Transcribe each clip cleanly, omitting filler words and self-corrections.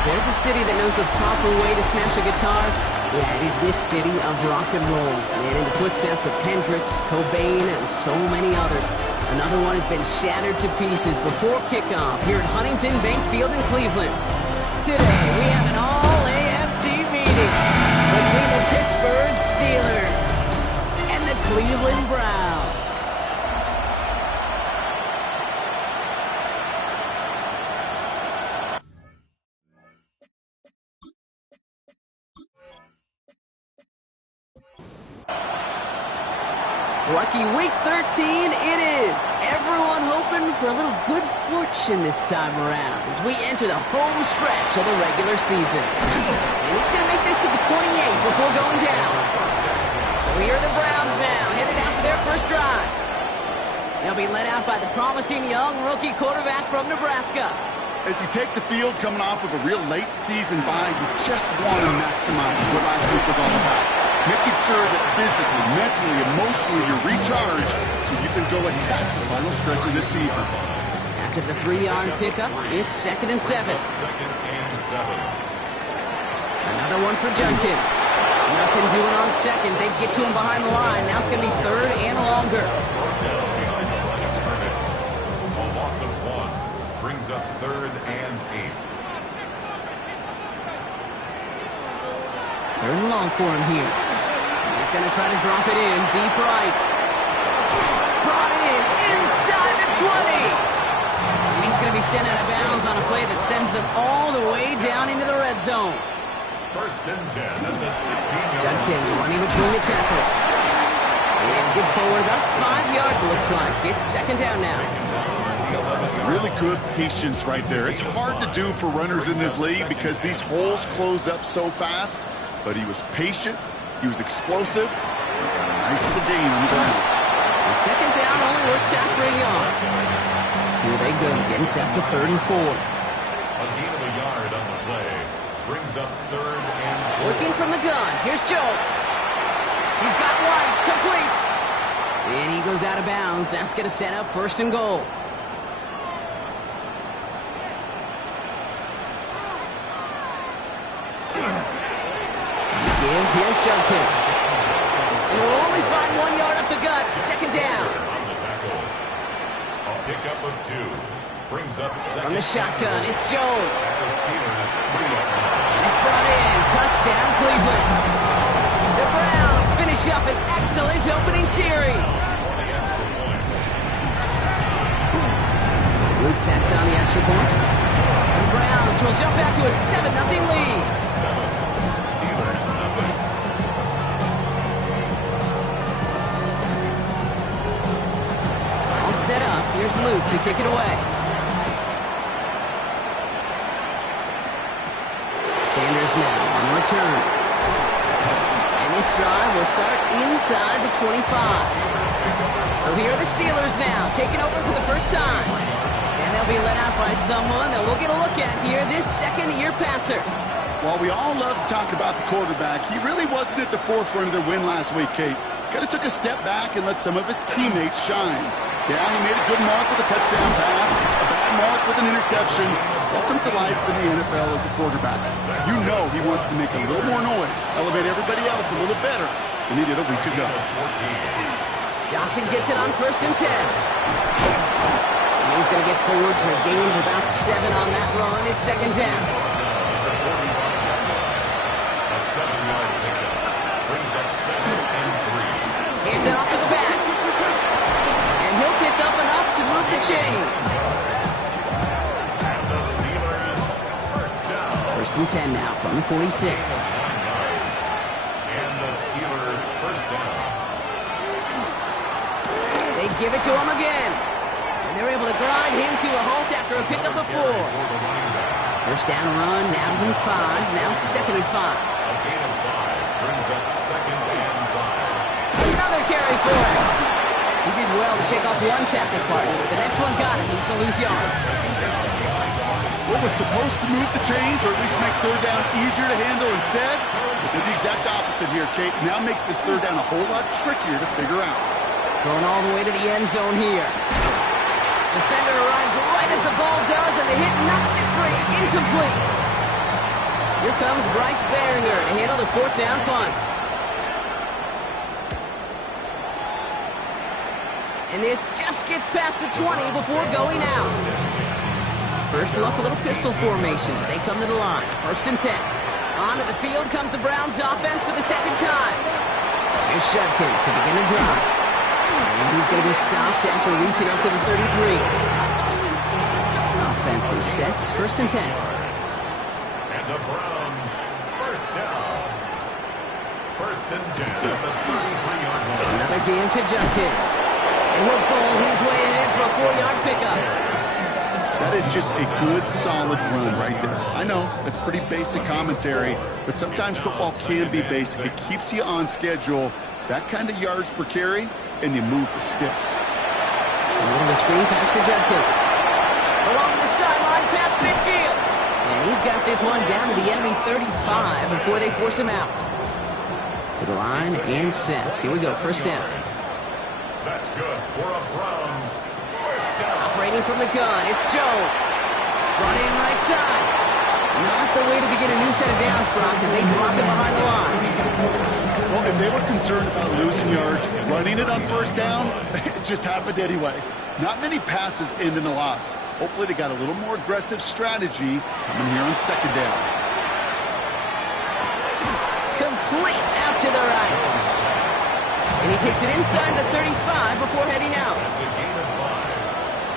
There's a city that knows the proper way to smash a guitar. Yeah, it is this city of rock and roll. And in the footsteps of Hendrix, Cobain, and so many others, another one has been shattered to pieces before kickoff here at Huntington Bank Field in Cleveland. Today, we have an all-AFC meeting between the Pittsburgh Steelers and the Cleveland Browns. Lucky week 13 it is. Everyone hoping for a little good fortune this time around as we enter the home stretch of the regular season. And he's going to make this to the 28 before going down. So here are the Browns now, headed out for their first drive. They'll be led out by the promising young rookie quarterback from Nebraska. As you take the field coming off of a real late season bye, you just want to maximize what last week was all about. Making sure that physically, mentally, emotionally you're recharged so you can go attack the final stretch of this season. After the 3-yard pickup, it's 2nd and 7. Another one for Judkins. Nothing doing on second. They get to him behind the line. Now it's going to be 3rd and longer. A loss of 1 brings up 3rd and 8. 3rd and long for him here. He's going to try to drop it in deep right. Brought in inside the 20. And he's going to be sent out of bounds on a play that sends them all the way down into the red zone. 1st and 10 at the 16-yard. Judkins running between the tackles. And get forward about 5 yards, it looks like. It's 2nd down now. Really good patience right there. It's hard to do for runners in this league because these holes close up so fast. But he was patient, he was explosive, he got a nice little gain on the ground. And 2nd down only works out for a yard. Here they go, getting set for 3rd and 4. A gain of a yard on the play brings up 3rd and 4. Looking from the gun, here's Jones. He's got White, complete. And he goes out of bounds. That's going to set up 1st and goal. Here's Judkins. And we'll only find 1 yard up the gut. 2nd down. On the tackle. A pickup of 2 brings up 2nd. From the shotgun, it's Jones. The Steelers free up. And it's brought in. Touchdown, Cleveland. The Browns finish up an excellent opening series. Luke tacks on the extra point. And the Browns will jump back to a 7-0 lead. 7. Steelers nothing. All set up. Here's Luke to kick it away. Sanders now on the return. And this drive will start inside the 25. So here are the Steelers now, taking over for the first time. And they'll be led out by someone that we'll get a look at here, this second-year passer. While we all love to talk about the quarterback, he really wasn't at the forefront of their win last week, Kate. Kind of took a step back and let some of his teammates shine. Yeah, he made a good mark with a touchdown pass, a bad mark with an interception. Welcome to life in the NFL as a quarterback. You know he wants to make a little more noise, elevate everybody else a little better than he did a week ago. Johnson gets it on 1st and 10. And he's going to get forward for a gain of about 7 on that run. It's 2nd down. A 7-yard pickup brings up 2nd and 3. Hand it off to the back. And he'll pick up enough to move the chains. And the Steelers first down. 1st and 10 now from the 46. 9 yards. And the Steelers first down. They give it to him again. And they're able to grind him to a halt after a pickup of 4. First down run, nabs him 5. Now 2nd and 5. A gain of 5 brings up 2nd and 5. Another carry for him. He did well to shake off one tackle partner. The next one got him. He's going to lose yards. What was supposed to move the chains, or at least make third down easier to handle instead, but did the exact opposite here, Kate. Now makes this third down a whole lot trickier to figure out. Going all the way to the end zone here. Defender arrives right as the ball does, and the hit knocks it free. Incomplete. Here comes Bryce Behringer to handle the fourth down punt. And this just gets past the 20 before going out. First look, a little pistol formation as they come to the line. 1st and 10. Onto the field comes the Browns offense for the second time. Here's Judkins to begin the drive. And he's going to be stopped after reaching up to the 33. Offense is set. 1st and 10. And the Browns, first down. 1st and 10 at the 33-yard line. Another game to Judkins. And he'll bowl his way ahead for a 4-yard pickup. That is just a good, solid run right there. I know, it's pretty basic commentary, but sometimes football can be basic. It keeps you on schedule. That kind of yards per carry, and you move the sticks. A screen pass for Judkins. Along the sideline, past midfield. And he's got this one down to the enemy 35 before they force him out. To the line and set. Here we go, 1st down. That's good for a Browns. First down. Operating from the gun, it's Jones. Brought in right side. Not the way to begin a new set of downs, Brock, as they drop it behind the line. Well, if they were concerned about losing yards, running it on 1st down, it just happened anyway. Not many passes end in a loss. Hopefully they got a little more aggressive strategy coming here on 2nd down. Complete out to the right. And he takes it inside the 35 before heading out. It's a gain of 5.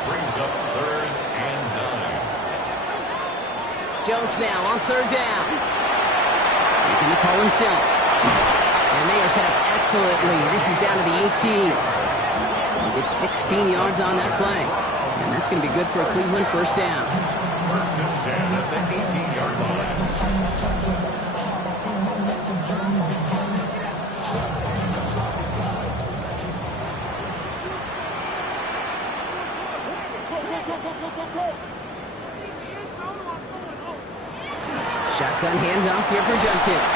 Brings up 3rd and 9. Jones now on 3rd down. Making the call himself. And they are set up excellently. This is down to the 18. He gets 16 yards on that play. And that's going to be good for a Cleveland 1st down. 1st and 10 at the 18-yard line. Shotgun handoff here for Judkins.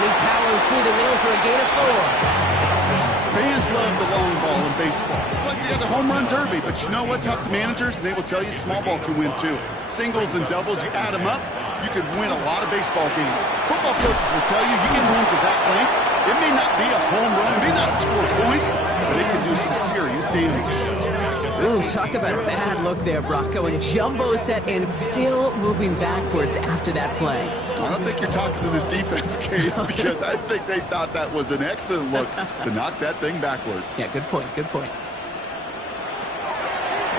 And he powers through the middle for a gain of 4. Fans love the long ball in baseball. It's like they got the home run derby, but you know what? Talk to managers, and they will tell you small ball can win too. Singles and doubles, you add them up, you could win a lot of baseball games. Football coaches will tell you, you get runs of that length, it may not be a home run, it may not score points, but it can do some serious damage. Ooh, talk about a bad look there, Brock. Going jumbo set and still moving backwards after that play. I don't think you're talking to this defense, Kate, because I think they thought that was an excellent look to knock that thing backwards. Yeah, good point, good point.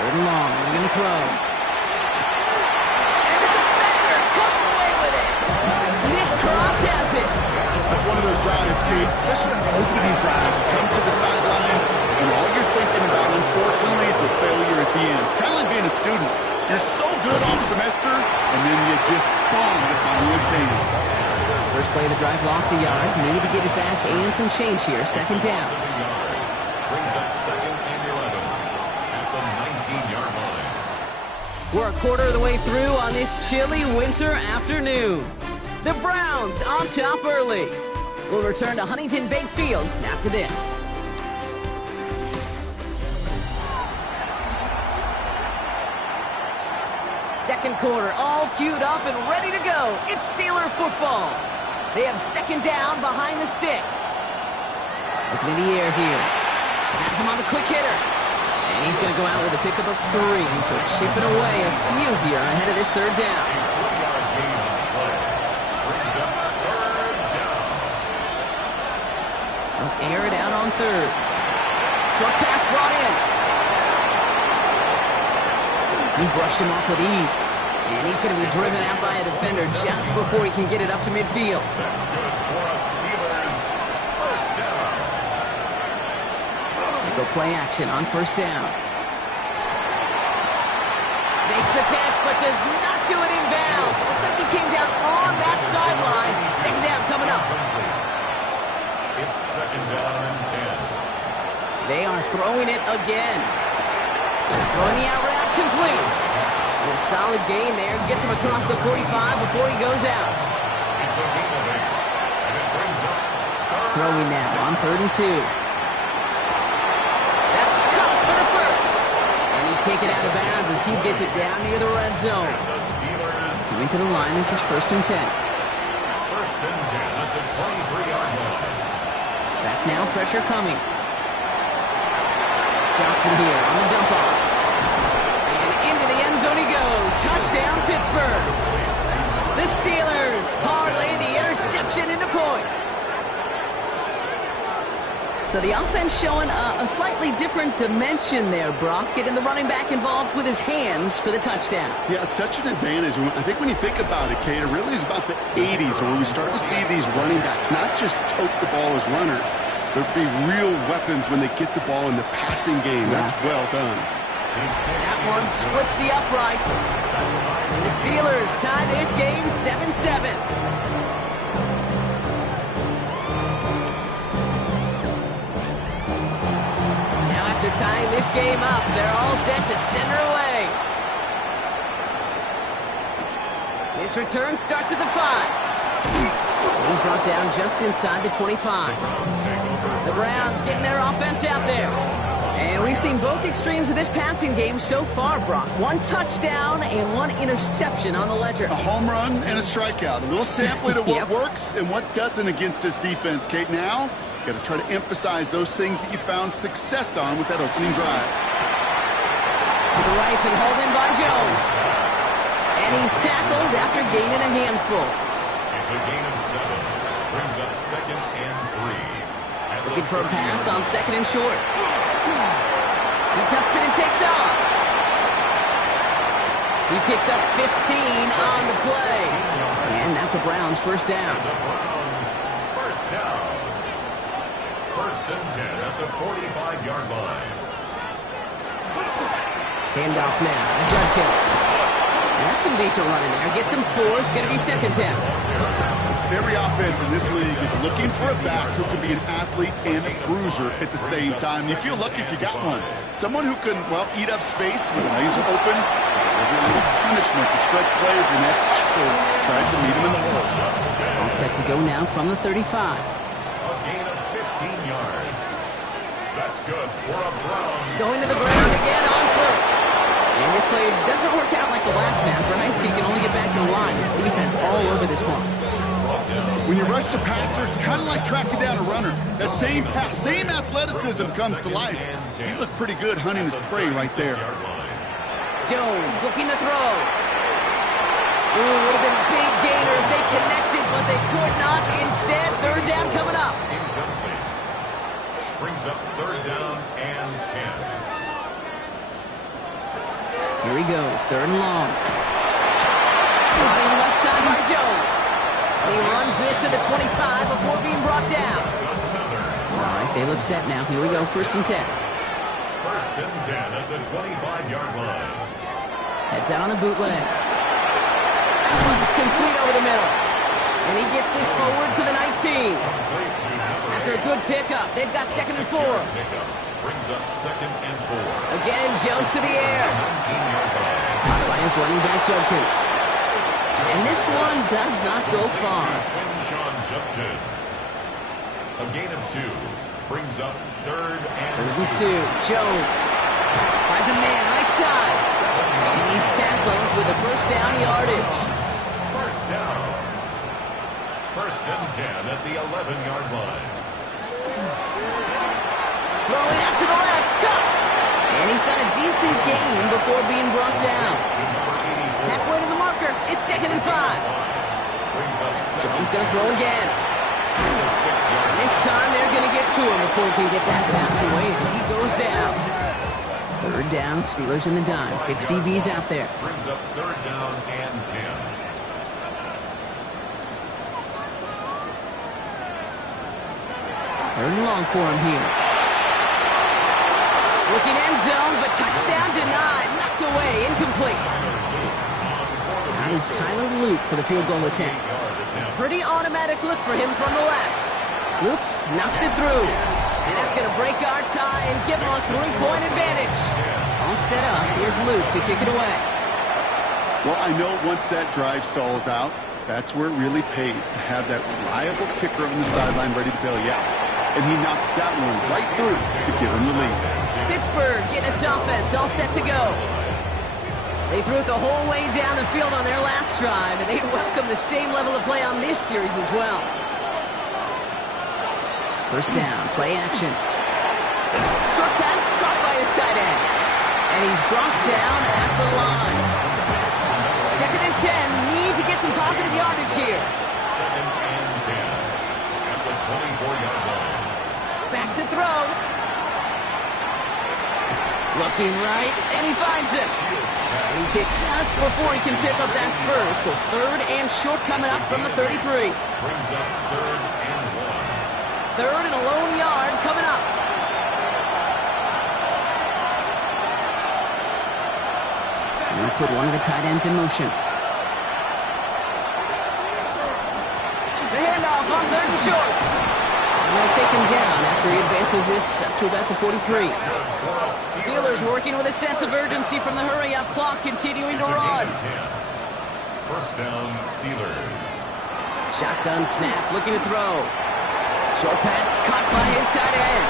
3rd and long, they're going to throw. And the defender comes away with it. Nick Cross has it. That's one of those drives, Kate, especially on the opening drive. You come to the sidelines, and all you're thinking about, unfortunately, is the failure at the end. It's kind of like being a student. You're so good all semester, and then you just bomb the final exam. First play of the drive, lost a yard. Need to get it back and some change here. 2nd down. Brings up 2nd and 11 at the 19-yard line. We're a quarter of the way through on this chilly winter afternoon. The Browns on top early. We'll return to Huntington Bank Field after this. Second quarter, all queued up and ready to go. It's Steeler football. They have 2nd down behind the sticks. Looking in the air here. Has him on the quick hitter. And he's going to go out with a pickup of 3. So chipping away a few here ahead of this 3rd down. They'll air it out on 3rd. Short pass brought in. He brushed him off with ease. And he's going to be driven out by a defender just before he can get it up to midfield. That's good for a Steelers. First down. They go play action on 1st down. Makes the catch, but does not do it in bounds. Looks like he came down on that sideline. 2nd down coming up. It's 2nd down and 10. They are throwing it again. Throwing the out route complete. A solid gain there. Gets him across the 45 before he goes out. It's a gain of 8. And it brings up Throwing now on 3rd and 2. That's caught for the first. And he's taken out of bounds as he gets it down near the red zone. the Steelers. Coming to the line, this is 1st and 10. First and 10 at the 23-yard line. Back now, pressure coming. Johnson here on the dump off. And into the end zone he goes. Touchdown, Pittsburgh. The Steelers parlay the interception into points. So the offense showing a slightly different dimension there, Brock. Getting the running back involved with his hands for the touchdoal. Yeah, such an advantage. I think when you think about it, Kate, it really is about the 80s where we start to see these running backs not just tote the ball as runners, but be real weapons when they get the ball in the passing game. Yeah. That's well done. That one splits the uprights. And the Steelers tie this game 7-7. Now after tying this game up, they're all set to center away. This return starts at the 5. He's brought down just inside the 25. The Browns getting their offense out there. And we've seen both extremes of this passing game so far, Brock. 1 touchdown and 1 interception on the ledger. A home run and a strikeout. A little sampling of what Yep. works and what doesn't against this defense, Kate. Now, you got to try to emphasize those things that you found success on with that opening drive. To the right and hauled in by Jones. And he's tackled after gaining a handful. It's a gain of 7. Brings up 2nd and 3. At the Looking for a 30 pass yard on 2nd and short. He tucks it and takes off. He picks up 15 on the play. And that's a Browns first down. The Browns first down. 1st and 10 at the 45-yard line. Handoff now to Judkins. That's some decent running there. Gets him 4. It's going to be 2nd down. Every offense in this league is looking for a back who can be an athlete and a bruiser at the same time. You feel lucky if you got one. Someone who can, well, eat up space with an laser open, a little punishment to stretch plays when that tackle tries to meet him in the hole. All set to go now from the 35. A gain of 15 yards. That's good for a Browns. Going to the ground again on 1st. And this play doesn't work out like the last snap, right? So you can only get back to the line. Defense all over this one. When you rush the passer, it's kind of like tracking down a runner. That same pass, same athleticism comes to life. He looked pretty good hunting his prey right there. Jones looking to throw. Ooh, would have been a big gainer if they connected, but they could not. Instead, 3rd down coming up. Incomplete. Brings up 3rd down and 10. Here he goes, 3rd and long. Running left side by Jones. And he runs this to the 25 before being brought down. All right, they look set now. Here we go, 1st and 10. 1st and 10 at the 25-yard line. Heads out on the bootleg. It's complete over the middle. And he gets this forward to the 19. After a good pickup, they've got 2nd and 4. Pickup brings up 2nd and 4. Again, Jones to the air. 19-yard line. Lions running back Judkins. And this one does not go far. Sean Judkins. A gain of 2 brings up 3rd and 2. Jones finds a man right side. And he's tackled with a first down yardage. First down. 1st and 10 at the 11-yard line. Throwing out to the left. Cut. And he's got a decent gain before being brought down. Halfway to the marker. It's 2nd and 5. Jones going to throw again. This time they're going to get to him before he can get that pass away as he goes down. 3rd down, Steelers in the dime. 6 DBs out there. Brings up 3rd down and 10. 3rd and long for him here. Looking end zone, but touchdown denied. Knocked away, incomplete. Now is Tyler Luke for the field goal attempt. Pretty automatic look for him from the left. Luke knocks it through. And that's going to break our tie and give them a 3-point advantage. All set up. Here's Luke to kick it away. Well, I know once that drive stalls out, that's where it really pays to have that reliable kicker on the sideline ready to bail you out. And he knocks that one right through to give him the lead. Pittsburgh getting its offense all set to go. They threw it the whole way down the field on their last drive, and they'd welcome the same level of play on this series as well. First down, play action. Short pass caught by his tight end. And he's brought down at the line. 2nd and 10, need to get some positive yardage here. 2nd and 10 at the 24-yard line. Back to throw. Looking right, and he finds it. And he's hit just before he can pick up that first. So 3rd and short coming up from the 33. Brings up 3rd and 1. 3rd and a lone yard coming up. And we put one of the tight ends in motion. The handoff on 3rd and short. And they'll take him down after he advances this up to about the 43. Steelers working with a sense of urgency from the hurry-up clock, continuing to run. First down, Steelers. Shotgun snap, looking to throw. Short pass caught by his tight end.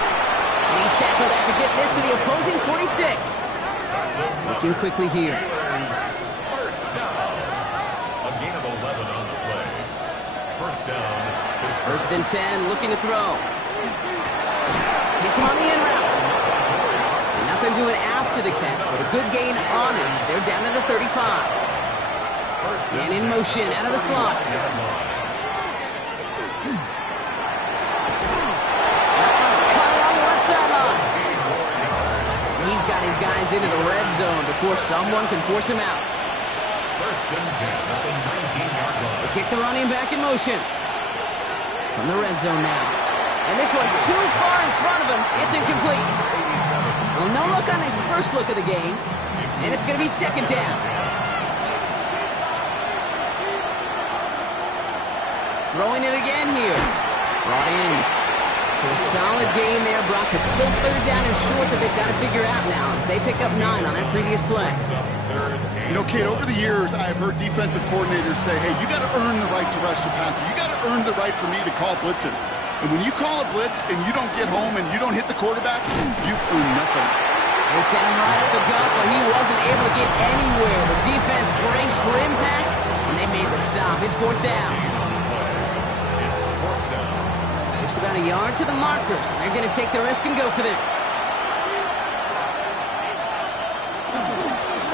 And he's tackled after getting this to the opposing 46. Looking quickly here. First down. A gain of 11 on the play. First down. 1st and 10, looking to throw. Gets him on the in route. And nothing doing after the catch, but a good gain on it. They're down to the 35. And in motion, out of the slot. He's got his guys into the red zone before someone can force him out. 1st and 10 at the 19-yard line. They kick the running back in motion. From the red zone now. And this one too far in front of him. It's incomplete. Well, no look on his first look of the game. And it's going to be 2nd down. Throwing it again here. Brought in. So a solid gain there, Brock. It's still 3rd down and short that they've got to figure out now as they pick up 9 on that previous play. You know, Kate, over the years, I've heard defensive coordinators say, hey, you got to earn the right to rush the passer. You got to earn the right for me to call blitzes. And when you call a blitz and you don't get home and you don't hit the quarterback, you've earned nothing. They sent him right up the gut, but he wasn't able to get anywhere. The defense braced for impact, and they made the stop. It's 4th down. Just about a yard to the markers, and they're going to take the risk and go for this.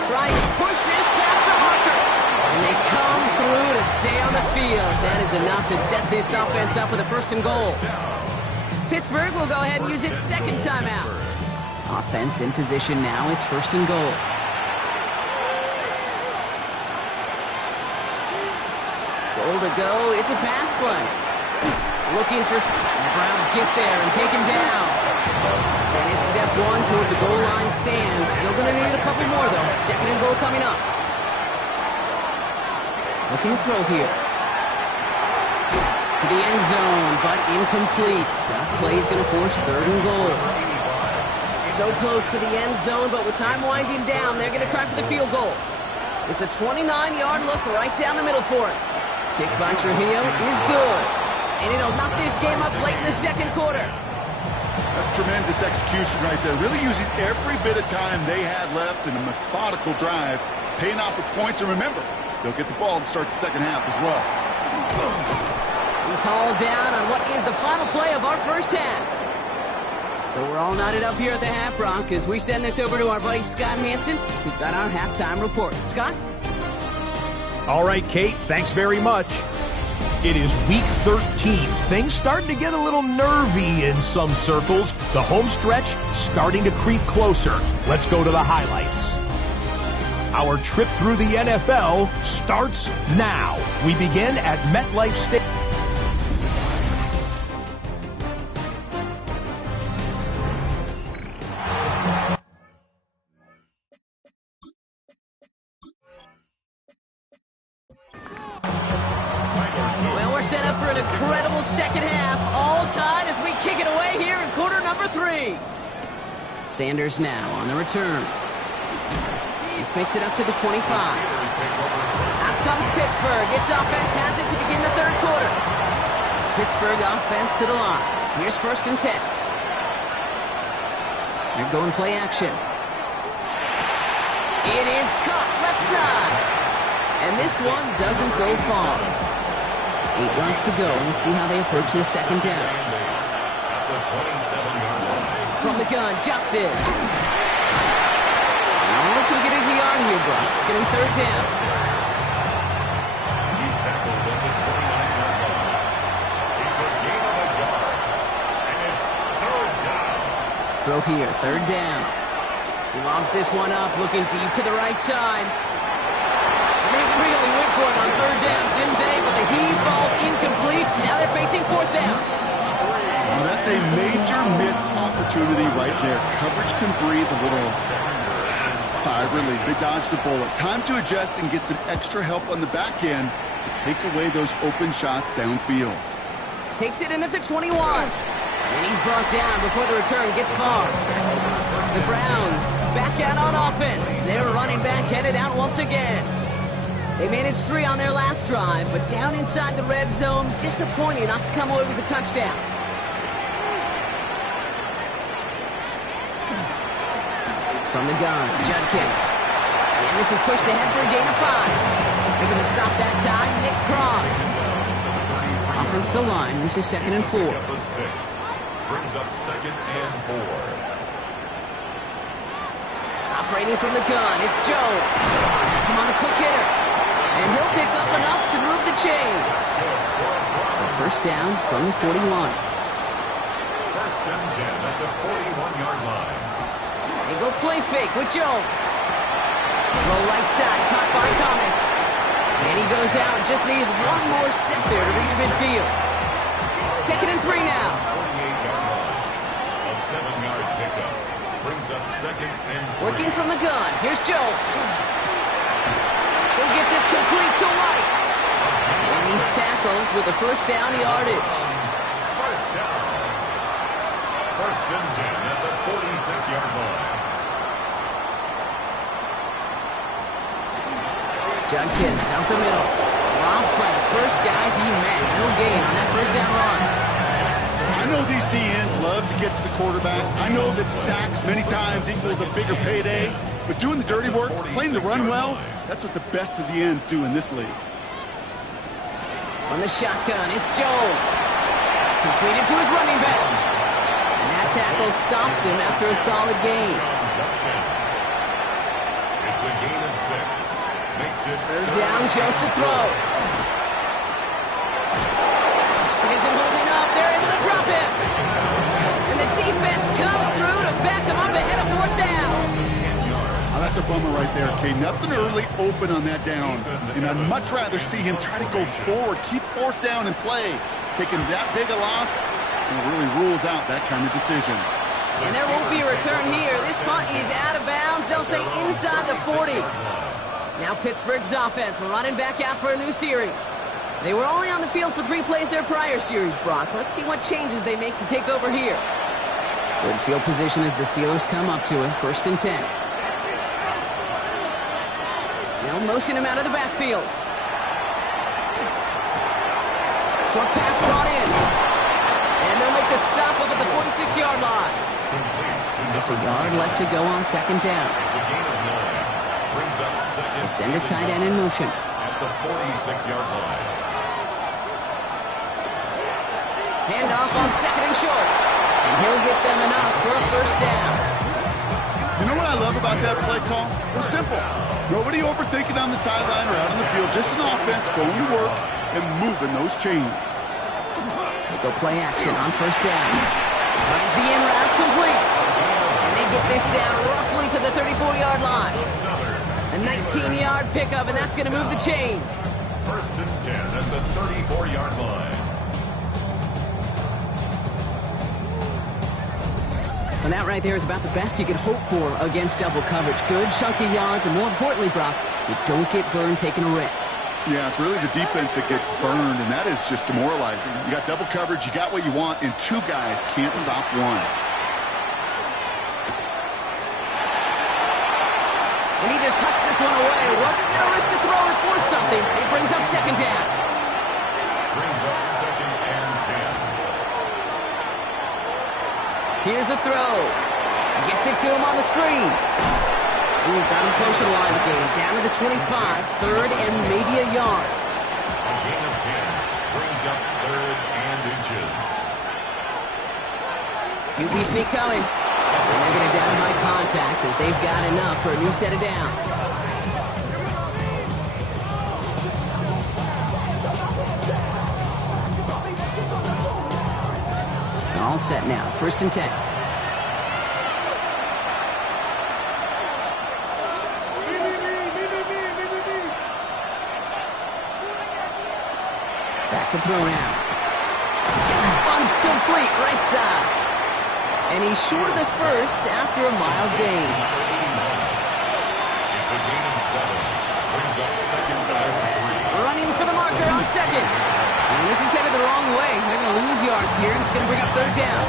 Trying to push this past the marker. And they come through to stay on the field. That is enough to set this offense up with a 1st and goal. Pittsburgh will go ahead and use its 2nd timeout. Offense in position now. It's 1st and goal. Goal to go. It's a pass play. Looking for... The Browns get there and take him down. And it's step 1 towards the goal line stand. Still going to need a couple more, though. 2nd and goal coming up. Looking to throw here. To the end zone, but incomplete. That play is going to force 3rd and goal. So close to the end zone, but with time winding down, they're going to try for the field goal. It's a 29-yard look right down the middle for it. Kick by Trujillo is good. And it'll knock this game up late in the 2nd quarter. That's tremendous execution right there. Really using every bit of time they had left in a methodical drive, paying off with points. And remember, they'll get the ball to start the 2nd half as well. He's hauled down on what is the final play of our 1st half. So we're all knotted up here at the half, Brock, as we send this over to our buddy Scott Hansen, who's got our halftime report. Scott? All right, Kate, thanks very much. It is week 13. Things starting to get a little nervy in some circles. The home stretch starting to creep closer. Let's go to the highlights. Our trip through the NFL starts now. We begin at MetLife Stadium. Set up for an incredible 2nd half, all tied as we kick it away here in quarter number three. Sanders now on the return. This makes it up to the 25. Out comes Pittsburgh. Its offense has it to begin the third quarter. Pittsburgh offense to the line. Here's 1st and 10. They're going play action. It is caught left side. And this one doesn't go far. 8 yards to go. Let's see how they approach this second down. From the gun, Johnson. Only can get his yard here, Brock. It's going to be 3rd down. He's tackled at the 29-yard line. It's a gain of a yard. And it's 3rd down. Throw here, 3rd down. He lobs this one up, looking deep to the right side. And they really went for it on 3rd down, didn't they? But the heave falls incomplete. Now they're facing 4th down. Well, that's a major missed opportunity right there. Coverage can breathe a little sigh of relief. They dodged a bullet. Time to adjust and get some extra help on the back end to take away those open shots downfield. Takes it in at the 21. And he's brought down before the return gets far. The Browns back out on offense. They're running back headed out once again. They managed 3 on their last drive, but down inside the red zone, disappointing not to come away with a touchdown. From the gun, Judkins. And this is pushed ahead for a gain of 5. They're going to stop that time, Nick Cross. Offensive line, this is 2nd and 4. Brings up 2nd and 4. Operating from the gun, it's Jones. That's him on a quick hitter. And he'll pick up enough to move the chains. So 1st down from the 41. 1st and 10 at the 41-yard line. They go play fake with Jones. Throw right side, caught by Thomas. And he goes out, just needed one more step there to reach midfield. 2nd and 3 now. 48-yard line. A 7-yard pickup. Brings up 2nd and 3. Working from the gun, here's Jones. He'll get this complete to White. And he's tackled with a 1st down yardage. 1st down. 1st and 10 at the 46-yard line. Judkins out the middle. Robbed by the first guy he met. No gain on that 1st down run. I know these DNs love to get to the quarterback. I know that sacks many times equals a bigger payday. But doing the dirty work, playing the run well, that's what the best of the ends do in this league. On the shotgun, it's Jones. Completed to his running back. And that tackle stops him after a solid gain. It's a gain of 6. Makes it 3rd down, Jones to throw. He isn't holding up. They're able to drop him. And the defense comes through to back him up ahead of 4th down. Oh, that's a bummer right there, Kay. Nothing early open on that down. And I'd much rather see him try to go forward, keep 4th down and play. Taking that big a loss, it really rules out that kind of decision. And there won't be a return here. This punt is out of bounds. They'll say inside the 40. Now Pittsburgh's offense running back out for a new series. They were only on the field for 3 plays their prior series, Brock. Let's see what changes they make to take over here. Good field position as the Steelers come up to it. 1st and 10. They'll motion him out of the backfield. Short pass brought in. And they'll make the stop up at the 46-yard line. Just a yard left to go on 2nd down. It's a gain of 9. Brings up 2nd. They send a tight end in motion. At the 46-yard line. Hand off on 2nd and short. And he'll get them enough for a 1st down. You know what I love about that play call? It was simple. Nobody overthinking on the sideline or out on the field. Just an offense going to work and moving those chains. They go play action on 1st down. Finds the in route complete. And they get this down roughly to the 34-yard line. A 19-yard pickup, and that's going to move the chains. 1st and 10 at the 34-yard line. And that right there is about the best you can hope for against double coverage. Good chunky yards, and more importantly, Brock, you don't get burned taking a risk. Yeah, it's really the defense that gets burned, and that is just demoralizing. You got double coverage, you got what you want, and 2 guys can't stop one. And he just hucks this one away. Wasn't going to risk a throw or force something. It brings up second down. Brings up second and 10. Here's a throw. Gets it to him on the screen. Ooh, got him close to the line of the game. Down to the 25. Third and maybe a yard. A gain of 10. Brings up third and inches. QB sneak coming. And they're going to down by contact as they've got enough for a new set of downs. All set now. First and 10. Back to throw now. One's complete, right side. And he's short of the first after a mild gain. It's a gain of 7. Brings up second and 3. Running for the marker on second. And this is headed the wrong way. They're going to lose yards here, and it's going to bring up third down.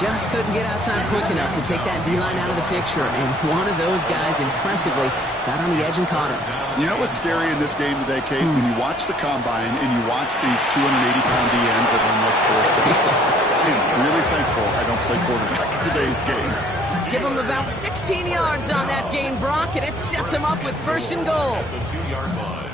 Just couldn't get outside quick enough to take that D-line out of the picture. And one of those guys impressively got on the edge and caught him. You know what's scary in this game today, Kate? When you watch the combine and you watch these 280-pound DNs that run like 4.6. I'm really thankful I don't play quarterback in today's game. Give him about 16 yards on that gain, Brock, and it sets him up with first and goal. At the 2-yard line.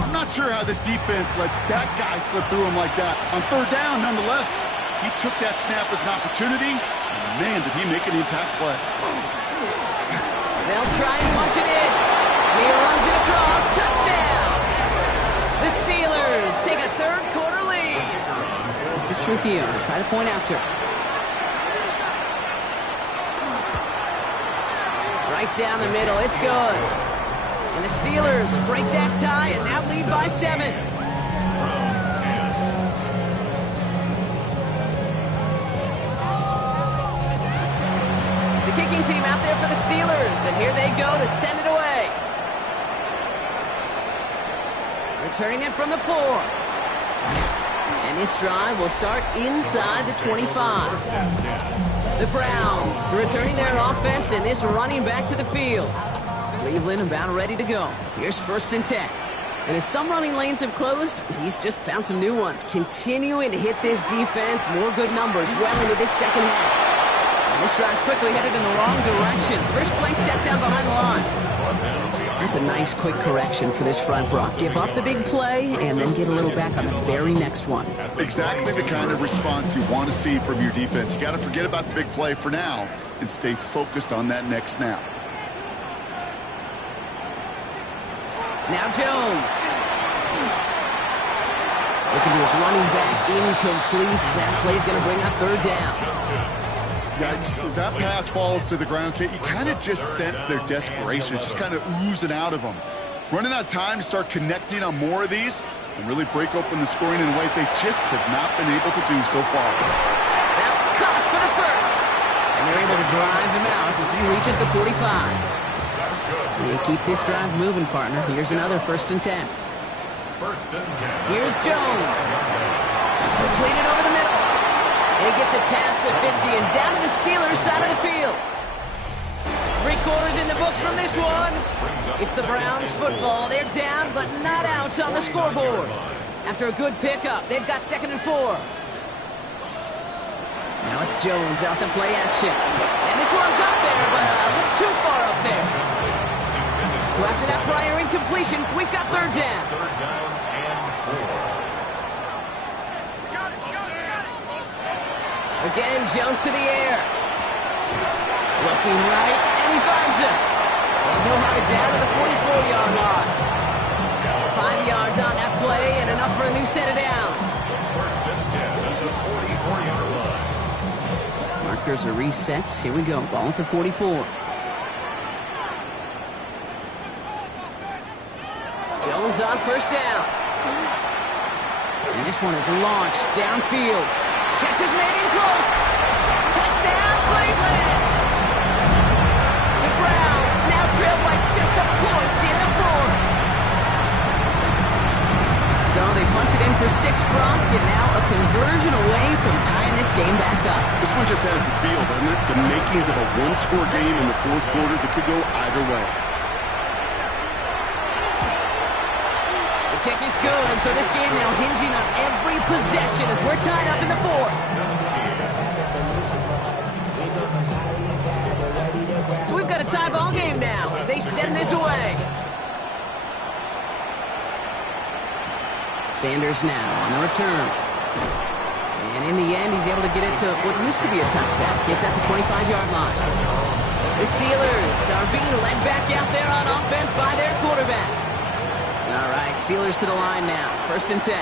I'm not sure how this defense let that guy slip through him like that. On third down, nonetheless, he took that snap as an opportunity. And man, did he make an impact play. They'll try and punch it in. He runs it across. Touchdown! The Steelers take a third-quarter lead. This is Trujillo to try to point after. Right down the middle. It's good. And the Steelers break that tie and now lead by 7. Browns 10. The kicking team out there for the Steelers, and here they go to send it away. Returning it from the 4. And this drive will start inside the 25. The Browns returning their offense, and this running back to the field. Cleveland about ready to go. Here's first and 10. And as some running lanes have closed, he's just found some new ones. Continuing to hit this defense. More good numbers well into this second half. And this drive's quickly headed in the wrong direction. First play set down behind the line. That's a nice quick correction for this front, Brock. Give up the big play and then get a little back on the very next one. Exactly the kind of response you want to see from your defense. You got to forget about the big play for now and stay focused on that next snap. Now Jones. Looking to his running back, incomplete. That play's going to bring up third down. Yikes. As that pass falls to the ground, Kate, you kind of just sense their desperation. It's just kind of oozing out of them. Running out of time to start connecting on more of these and really break open the scoring in a way they just have not been able to do so far. That's caught for the first. And they're able to drive him out as he reaches the 45. You keep this drive moving, partner. Here's another first and 10. First and 10. Here's Jones. Completed over the middle. And he gets it past the 50 and down to the Steelers' side of the field. 3 quarters in the books from this one. It's the Browns football. They're down, but not out on the scoreboard. After a good pickup, they've got second and 4. Now it's Jones out the play action. And this one's up there, but a little too far up there. So after that prior incompletion, we've got third down. Third down and 4. Again, Jones to the air. Looking right, and he finds it. And he'll have it down to the 44-yard line. 5 yards on that play, and enough for a new set of downs. First and 10 at the 44-yard line. Markers are reset. Here we go. Ball at the 44. Jones on first down. And this one is launched downfield. Catch is made in close. Touchdown, Cleveland! The Browns now trail by just a point in the fourth. So they punch it in for 6, Brock, and now a conversion away from tying this game back up. This one just has the feel, doesn't it? The makings of a one-score game in the fourth quarter that could go either way. The kick is good, and so this game now hinging on every possession as we're tied up in the fourth. So we've got a tie ball game now as they send this away. Sanders now on the return. And in the end, he's able to get it to what used to be a touchback. Gets at the 25-yard line. The Steelers are being led back out there on offense by their quarterback. All right, Steelers to the line now. 1st and 10.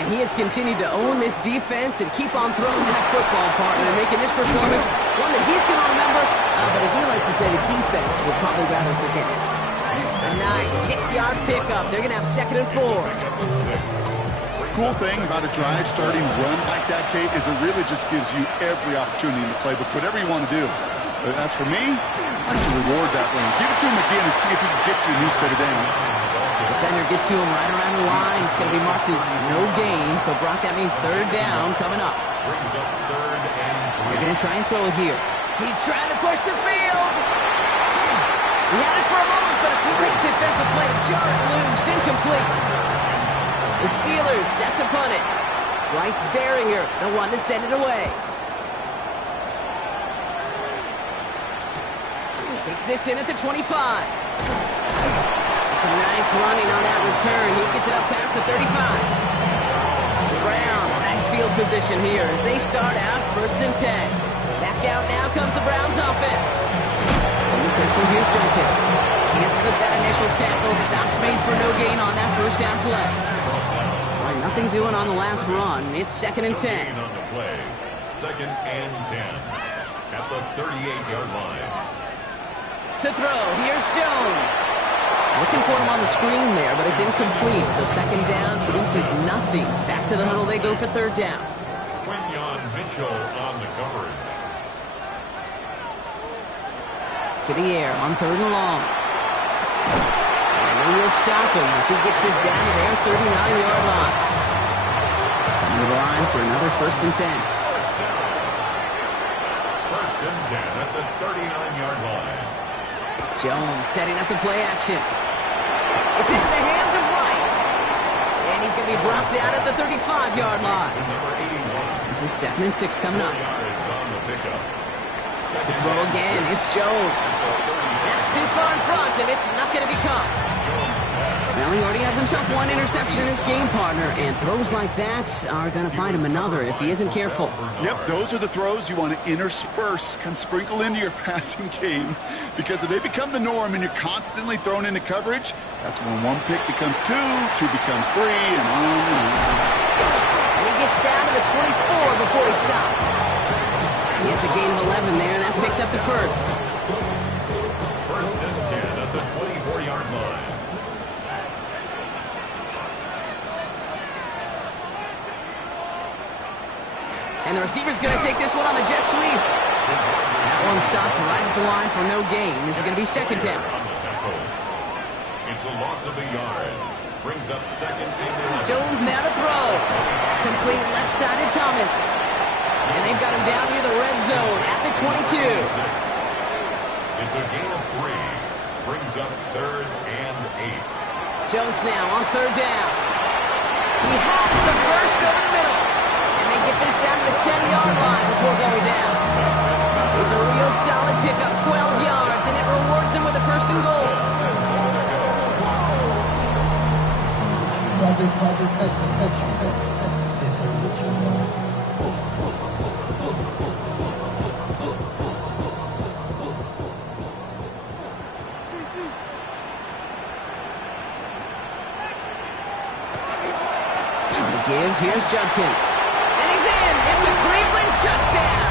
And he has continued to own this defense and keep on throwing that football, partner, and making this performance one that he's going to remember. But as you like to say, the defense will probably rather forget. A nice 6-yard pickup. They're going to have 2nd and 4. Cool thing about a drive starting run like that, Kate, is it really just gives you every opportunity in the playbook, whatever you want to do. But as for me, I like to reward that run. Give it to him again and see if he can get you a new set of downs. Defender gets to him right around the line. It's going to be marked as no gain. So, Brock, that means 3rd down coming up. Brings up 3rd and 3. They're going to try and throw it here. He's trying to push the field. He had it for a moment, but a great defensive play to jar it loose. Incomplete. The Steelers set to punt it. Bryce Behringer, the one to send it away. Takes this in at the 25. It's a nice running on that return. He gets it up past the 35. The Browns, nice field position here as they start out 1st and 10. Back out now comes the Browns offense. Pistol, here's Jenkins. Can't slip that initial tackle. Stops made for no gain on that 1st down play. All right, nothing doing on the last run. It's 2nd and 10. On the play. 2nd and 10 at the 38-yard line. To throw, here's Jones. Looking for him on the screen there, but it's incomplete. So 2nd down produces nothing. Back to the huddle they go for 3rd down. Quinyon Mitchell on the coverage. To the air on 3rd and long. And they will stop him as he gets this down to their 39-yard line. Coming to the line for another 1st and 10. 1st and 10 at the 39-yard line. Jones setting up the play action. It's into the hands of White. And he's going to be brought down at the 35-yard line. This is 2nd and 6 coming up. To throw again, it's Jones. That's too far in front, and it's not going to be caught. Well, he already has himself one interception in this game, partner, and throws like that are going to find him another if he isn't careful. Yep, those are the throws you want to intersperse, can sprinkle into your passing game, because if they become the norm and you're constantly thrown into coverage, that's when 1 pick becomes 2, 2 becomes 3, and on and on. And he gets down to the 24 before he stops. He gets a gain of 11 there, and that picks up the 1st. 1st and 10 at the 24-yard line. And the receiver's going to take this one on the jet sweep. That one stopped right at the line for no gain. This is going to be 2nd down. It's a loss of a yard. Brings up 2nd and 11. Jones now to throw. Complete left-sided Thomas. And they've got him down near the red zone at the 22. It's a gain of 3. Brings up 3rd and 8. Jones now on 3rd down. He has the burst over the middle. And they get this down to the 10-yard line before going down. It's a real solid pickup, 12 yards, and it rewards them with a 1st and goal. Here's Judkins. And he's in. It's a Cleveland touchdown.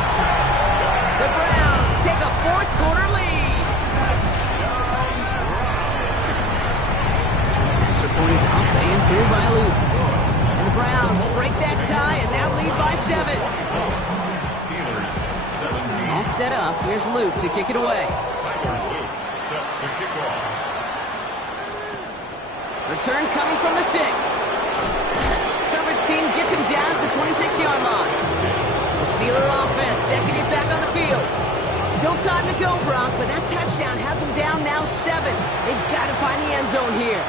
The Browns take a 4th quarter lead. Extra point is up and through by Luke. And the Browns break that tie and now lead by 7. Steelers 17. All set up. Here's Luke to kick it away. Tyler Luke set to kick off. Return coming from the 6. team gets him down at the 26-yard line. The Steeler offense set to get back on the field. Still time to go, Brock, but that touchdown has them down now 7. They've got to find the end zone here.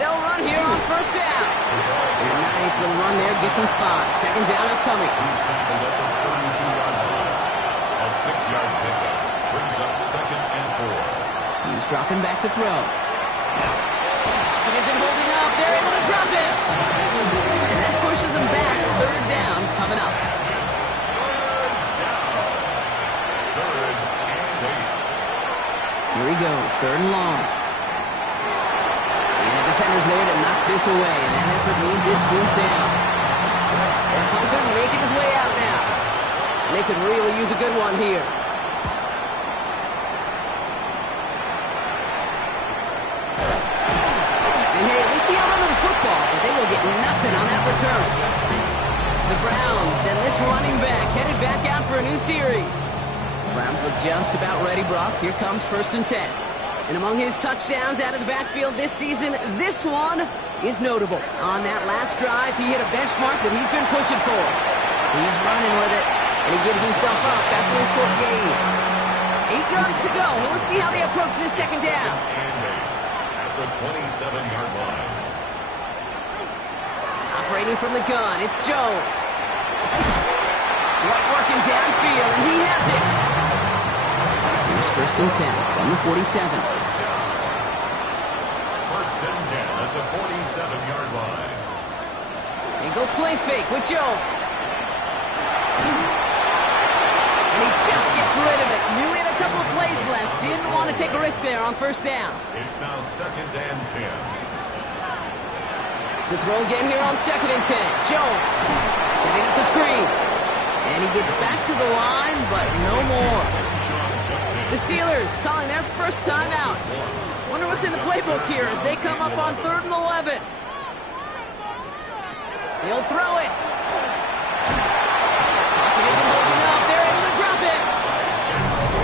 They'll run here on first down. And a nice little run there gets them 5. Second down upcoming. He's tackled at the 32-yard line. A 6-yard pickup brings up 2nd and 4. He's dropping back to throw. It isn't holding up. They're able to drop it. And that pushes them back. 3rd down coming up. Here he goes, 3rd and long. And the defender's there to knock this away, and that effort means it's 4th down. That punter making his way out now. And they could really use a good one here. And hey, they see out under the football, but they will get nothing on that return. The Browns and this running back headed back out for a new series. Browns look just about ready, Brock. Here comes 1st and 10. And among his touchdowns out of the backfield this season, this one is notable. On that last drive, he hit a benchmark that he's been pushing for. He's running with it, and he gives himself up after a short gain. 8 yards to go. Well, let's see how they approach this 2nd down. At the 27-yard line. Operating from the gun, it's Jones. White working downfield, and he has it. Here's 1st and 10 from the 47. First and 10 at the 47-yard line. They go play fake with Jones. And he just gets rid of it. Knew he had a couple of plays left. Didn't want to take a risk there on 1st down. It's now 2nd and 10. To throw again here on 2nd and 10. Jones setting up the screen. And he gets back to the line, but no more. The Steelers calling their first time out. Wonder what's in the playbook here as they come up on 3rd and 11. He'll throw it. Pocket isn't holding up. They're able to drop it.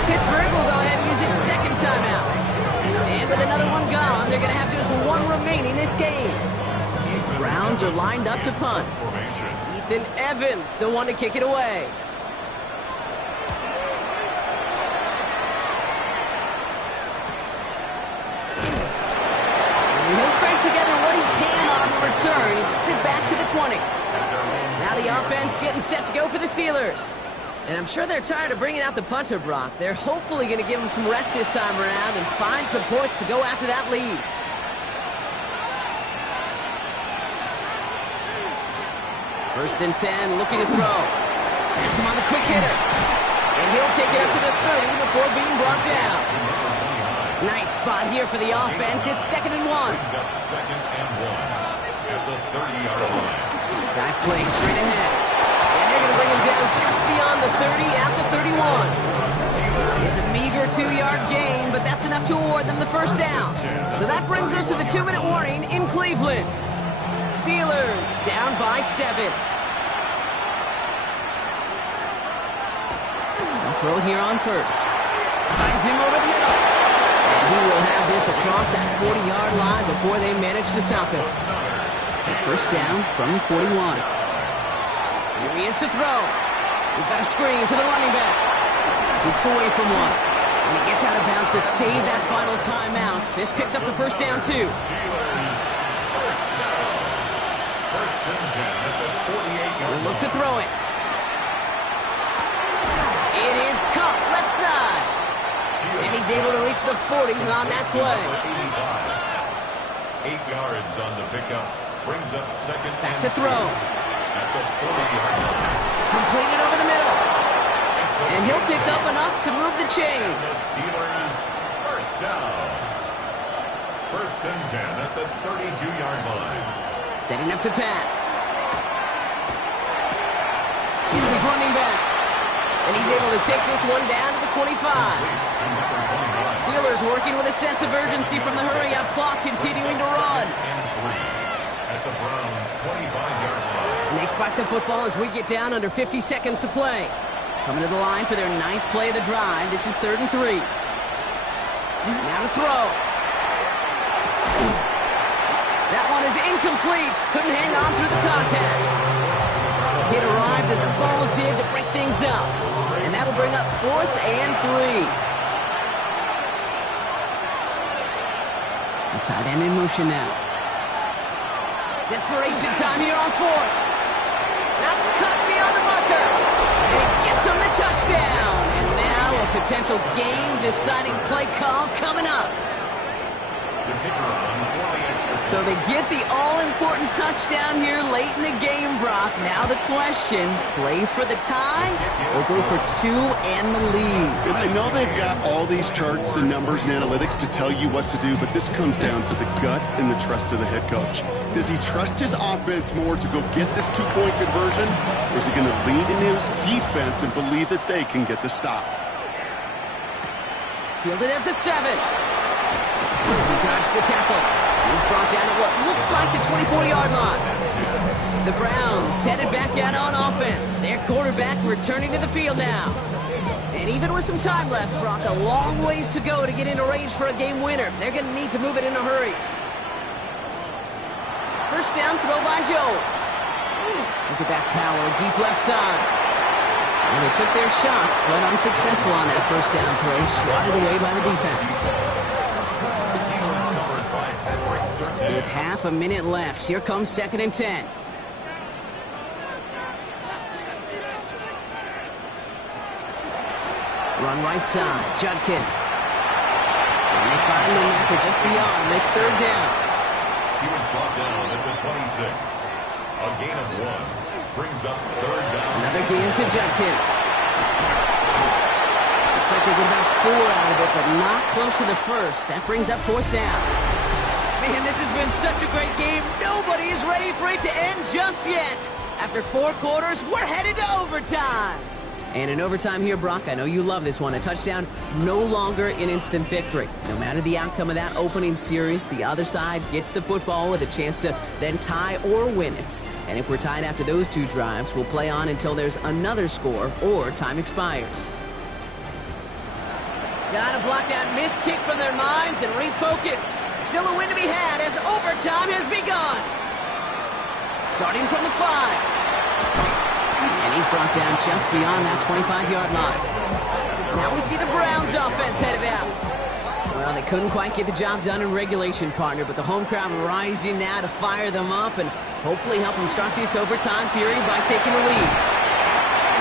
Pittsburgh will go ahead and use it 2nd time out. And with another one gone, they're going to have just one remaining this game. Browns are lined up to punt. Ethan Evans, the one to kick it away. And he'll scrape together what he can on the return. He gets it back to the 20. Now the offense getting set to go for the Steelers. And I'm sure they're tired of bringing out the punter, Brock. They're hopefully going to give him some rest this time around and find some points to go after that lead. First and 10, looking to throw. Pass him on the quick hitter. And he'll take it up to the 30 before being brought down. Nice spot here for the offense. It's 2nd and 1. Brings up 2nd and 1 at the 30-yard line. Dive play straight ahead. And they're going to bring him down just beyond the 30 at the 31. It's a meager 2-yard gain, but that's enough to award them the 1st down. So that brings us to the 2-minute warning in Cleveland. Steelers down by 7. They'll throw it here on 1st. Finds him over the middle. And he will have this across that 40-yard line before they manage to stop him. So 1st down from the 41. Here he is to throw. We've got a screen to the running back. Jukes away from one. And he gets out of bounds to save that final timeout. This picks up the 1st down, too. We'll look to throw it. It is caught left side. And he's able to reach the 40 on that play. 8 yards on the pickup. Brings up 2nd Back to throw. at the 40-yard line. Completed over the middle. And he'll pick up enough to move the chains. The Steelers 1st down. 1st and 10 at the 32-yard line. Setting up to pass. Here's his running back. And he's able to take this one down to the 25. Steelers working with a sense of urgency from the hurry-up clock, continuing to run. At the Browns' 25-yard line. And they spike the football as we get down under 50 seconds to play. Coming to the line for their 9th play of the drive. This is 3rd and 3. Now to throw. That one is incomplete. Couldn't hang on through the contact. It arrived as the ball did to break things up. And that'll bring up 4th and 3. The tight end in motion now. Desperation time here on 4th. That's cut beyond the marker. And he gets him the touchdown. And now a potential game-deciding play call coming up. So they get the all-important touchdown here late in the game, Brock. Now the question, play for the tie or go for 2 and the lead? And I know they've got all these charts and numbers and analytics to tell you what to do, but this comes down to the gut and the trust of the head coach. Does he trust his offense more to go get this 2-point conversion, or is he going to lean into his defense and believe that they can get the stop? Fielded at the 7. He dodged the tackle. He's brought down at what looks like the 24-yard line. The Browns headed back out on offense. Their quarterback returning to the field now. And even with some time left, Brock, a long ways to go to get into range for a game winner. They're going to need to move it in a hurry. First down throw by Jones. Look at that power, deep left side. And they took their shots, but unsuccessful on that first down throw, swatted away by the defense. With half a minute left, here comes 2nd and 10. Run right side, Judkins. And they find him after just a yard. Makes 3rd down. He was brought down at the 26. A gain of 1 brings up 3rd down. Another gain to Judkins. Looks like they get about 4 out of it, but not close to the first. That brings up 4th down. Man, this has been such a great game. Nobody is ready for it to end just yet. After 4 quarters, we're headed to overtime. And in overtime here, Brock, I know you love this one. A touchdown, no longer an instant victory. No matter the outcome of that opening series, the other side gets the football with a chance to then tie or win it. And if we're tied after those 2 drives, we'll play on until there's another score or time expires. Gotta block that missed kick from their minds and refocus. Still a win to be had as overtime has begun. Starting from the 5. And he's brought down just beyond that 25-yard line. Now we see the Browns offense headed out. Well, they couldn't quite get the job done in regulation, partner, but the home crowd rising now to fire them up and hopefully help them start this overtime period by taking the lead.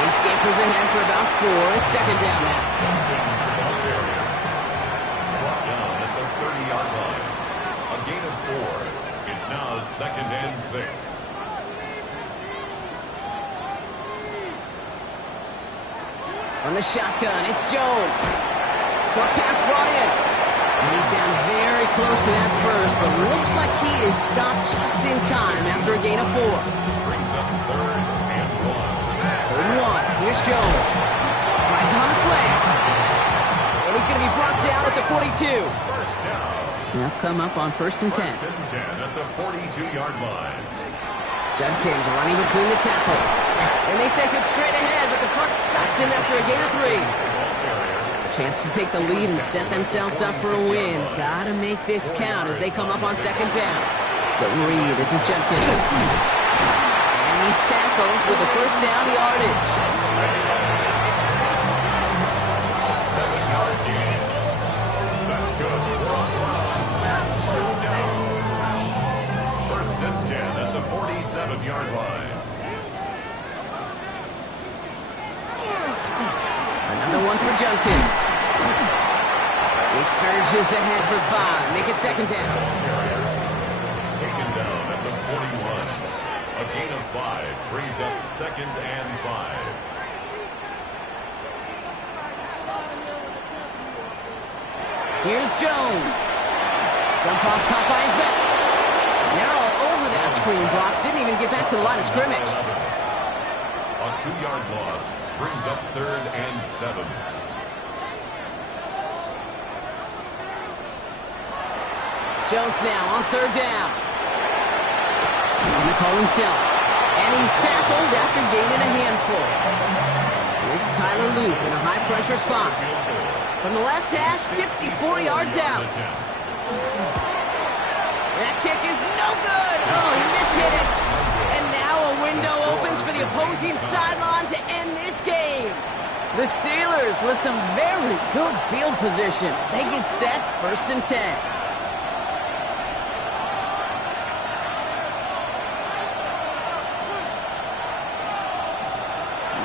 The escapers ahead for about 4. It's 2nd down now. Brought down at the 30-yard line. A gain of 4. It's now 2nd and 6. On the shotgun, it's Jones. Short pass brought in. And he's down very close to that first, but looks like he is stopped just in time after a gain of 4. Brings up 3rd and 1. 3rd and 1. Here's Jones. Finds him on the slant. And he's going to be brought down at the 42. First down. They'll come up on 1st and 10. 1st and 10 at the 42-yard line. Judkins running between the tackles. And they sent it straight ahead, but the front stops him after a gain of 3. A chance to take the lead and set themselves up for a win. Gotta make this count as they come up on 2nd down. So Reed, this is Judkins. And he's tackled with the first down yardage. A 7-yard gain. That's good. First down. 1st and 10 at the 47-yard line. Another one for Judkins. He surges ahead for 5. Make it 2nd down. Taken down at the 41. A gain of 5 brings up 2nd and 5. Here's Jones. Jump off caught by his back. And they're all over that screen, Brock. Didn't even get back to the line of scrimmage. A 2-yard loss brings up 3rd and 7. Jones now on 3rd down. Making the call himself. And he's tackled after gaining a handful. Here's Tyler Luke in a high-pressure spot. From the left hash, 54 yards out. That kick is no good. Oh, he mishit it. And now a window opens for the opposing sideline to end this game. The Steelers with some very good field positions. They get set 1st and 10.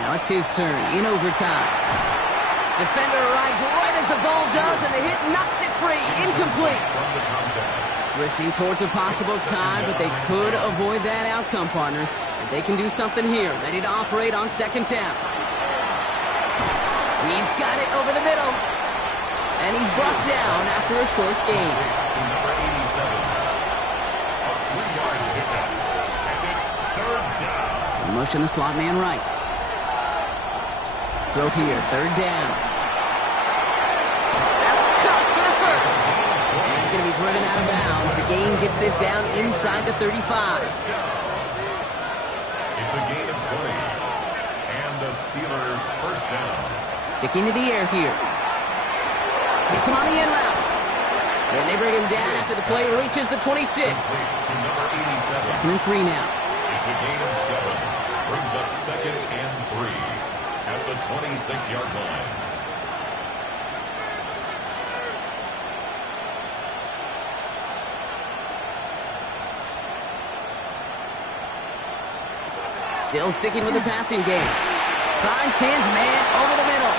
Now it's his turn in overtime. Defender arrives right as the ball does, and the hit knocks it free. Incomplete. Drifting towards a possible tie, but they could avoid that outcome, partner. And they can do something here. Ready to operate on 2nd down. He's got it over the middle. And he's brought down after a short gain. To number 87. A 3-yard pickup. And it's 3rd down. Motion the slot man right. Throw here, 3rd down. That's cut for the first. And he's going to be driven out of bounds. The gain gets this down inside the 35. It's a gain of 20. And the Steelers 1st down. Sticking to the air here. Gets him on the in route. And they bring him down after the play reaches the 26. To number 87. 2nd and 3 now. It's a gain of 7. Brings up 2nd and 3 at the 26-yard line. Still sticking with the passing game. Finds his man over the middle.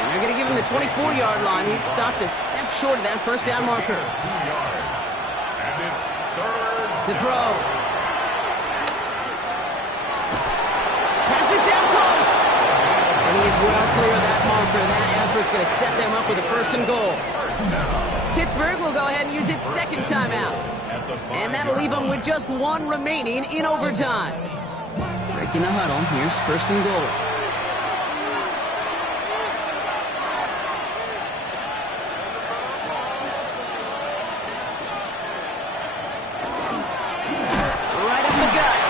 And they're going to give him the 24-yard line. He's stopped a step short of that 1st down marker. 2 yards. And it's 3rd To throw. Pass it down close. And he is well clear of that marker. That effort's going to set them up with a 1st and goal. Pittsburgh will go ahead and use its 2nd timeout. And that'll leave them with just 1 remaining in overtime. Breaking the huddle. Here's 1st and goal. Right up the gut.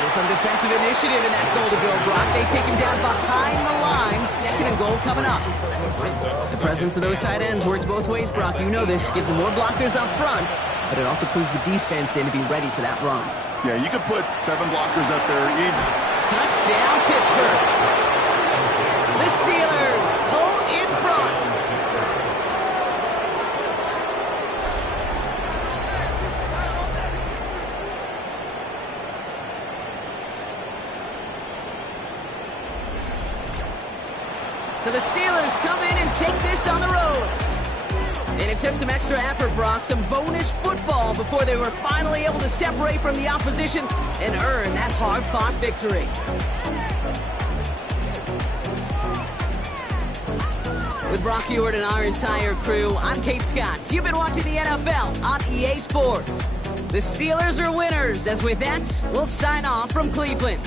So some defensive initiative in that goal to go, Brock. They take him down behind the line. 2nd and goal coming up. The presence of those tight ends works both ways, Brock. You know this. Gives them more blockers up front, but it also clues the defense in to be ready for that run. Yeah, you could put 7 blockers up there even. Touchdown, Pittsburgh. The Steelers pull in front. So the Steelers come in and take this on the road. And it took some extra effort, Brock, some bonus football before they were finally able to separate from the opposition and earn that hard-fought victory. With Brock Ewart and our entire crew, I'm Kate Scott. You've been watching the NFL on EA Sports. The Steelers are winners, as with that, we'll sign off from Cleveland.